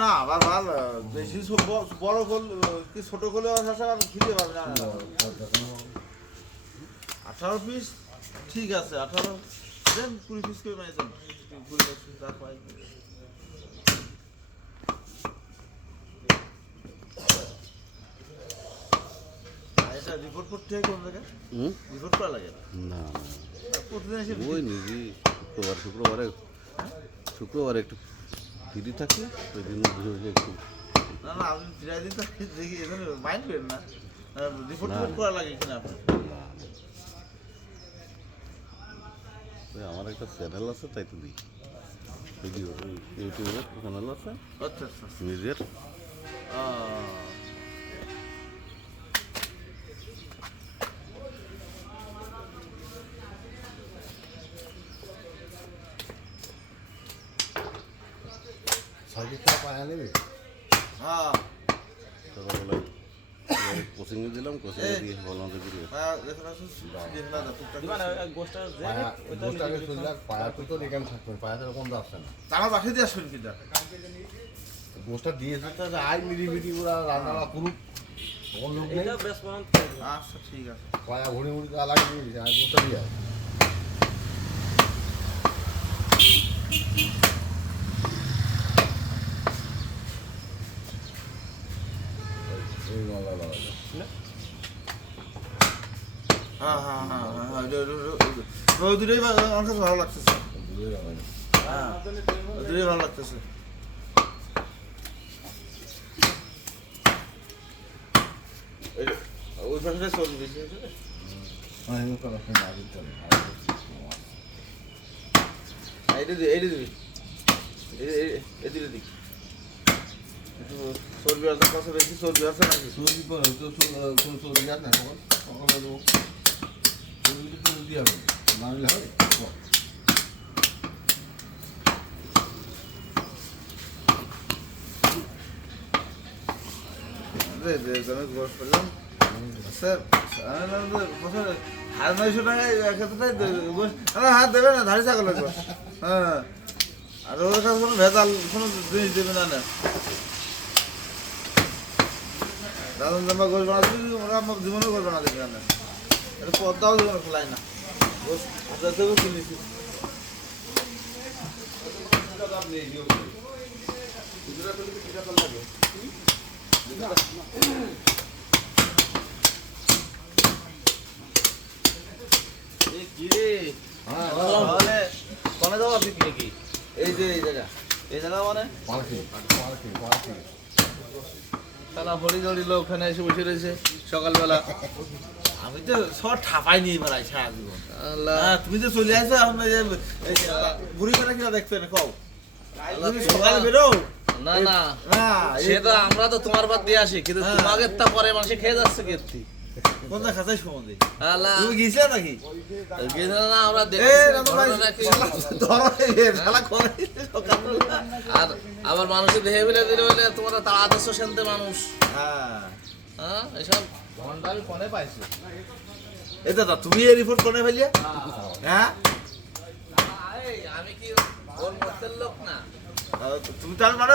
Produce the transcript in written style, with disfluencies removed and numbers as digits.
না আবার ভালো বেশি বড় গোল কি ছোট গোলে আর খিদে পাবে না। 18 পিস ঠিক আছে, 18 দেন 20 পিস করে মাইছেন 20 পিস রাখ পাই। এটা রিপোর্ট করতে হয় কোন জায়গায়? রিপোর্ট করা লাগে না প্রতিদিন এসে ওই নিজেই শুক্রবার একটু ফ্রি থাকলে ওই দিন একটু না না আপনি ফিরাই দিন দেখি এখানে মাইন্ড করেন না, রিপোর্ট করা লাগে কিনা আপনার? আমার একটা চ্যানেল আছে তাই তো দিই ভিডিও ইউটিউবের চ্যানেল আছে। আচ্ছা আচ্ছা নিজের হ্যাঁ সকালবেলায় কোচিংয়ে দিলাম, কোচিংয়ে দিয়ে বললাম যে ঘুরে আমার বাসায় দিয়ে আসবেন কিনা গোষ্ঠটা দিয়ে যেতে আয় মিড়ি ওরা রান্না করুক, তখন লোক নেই। আচ্ছা ঠিক আছে পায়া ঘুরি ঘুরি লাগিয়ে দিয়েছে আর গোষ্ঠটা দিয়ে আসে। হ্যাঁ হ্যাঁ হ্যাঁ হ্যাঁ ওই দুটোই আমার কাছে ভালো লাগতেছে। হ্যাঁ ওই দুটোই ভালো লাগতেছে। ওই পাশে চলবে বেশি আছে এইটা দিবি এই দিলে দিক একটু চর্বি আছে, কত বেশি চর্বি আছে নাকি? চর্বি করে তো চর্বি আছে না সকাল সকালে দেবো চর্বিটা তো দিয়ে হবে না নিলে হবে। গোস করলাম স্যার হার 900 টাকায় ক্ষেত্রে গোস হাত দেবে না, ধাড়ি ছাগলের গোস। হ্যাঁ আর ওর কাছে কোনো ভেজাল কোনো জিনিস দেবে না। না দাদন জামা গোস বানাতে ওরা আমার জীবনেও গোস বানাতে দেবে না, এটা পদ্মাও জীবনে খোলাই না। গোস হাজার থেকেও কিনেছি। কনে যাবো আপনি কি এই যে এই জায়গা মানে তারা হরি জড়িল ওখানে এসে বসে রয়েছে সকালবেলা। আমি তো সব ঠাপাই নিয়ে বেড়াই সারা জীবন। আল্লাহ তুমি তো চলে আসছো এখন বুড়ি বেড়া কিনা দেখতে না কও তুমি সকালে বেরো। না না না সে তো আমরা তো তোমার বাদ দিয়ে আসি, কিন্তু তোমাকে তা পরে মানুষে খেয়ে যাচ্ছে কেতি। কোন খাতায় সম্বন্ধে আল্লাহ তুমি গিয়েছিলে নাকি? গেছিল না আমরা আর আবার মানুষের দেহে বিলে দিলে হইলে তোমরা তাড়া দেশ শান্তি মানুষ। হ্যাঁ এসব ঘন্টা আমি ফোনে পাইছি। এই দাদা তুমি এই রিপোর্ট করে ফেলিয়া? হ্যাঁ আমি কি ওর মতের লোক না, তুমি তার মানে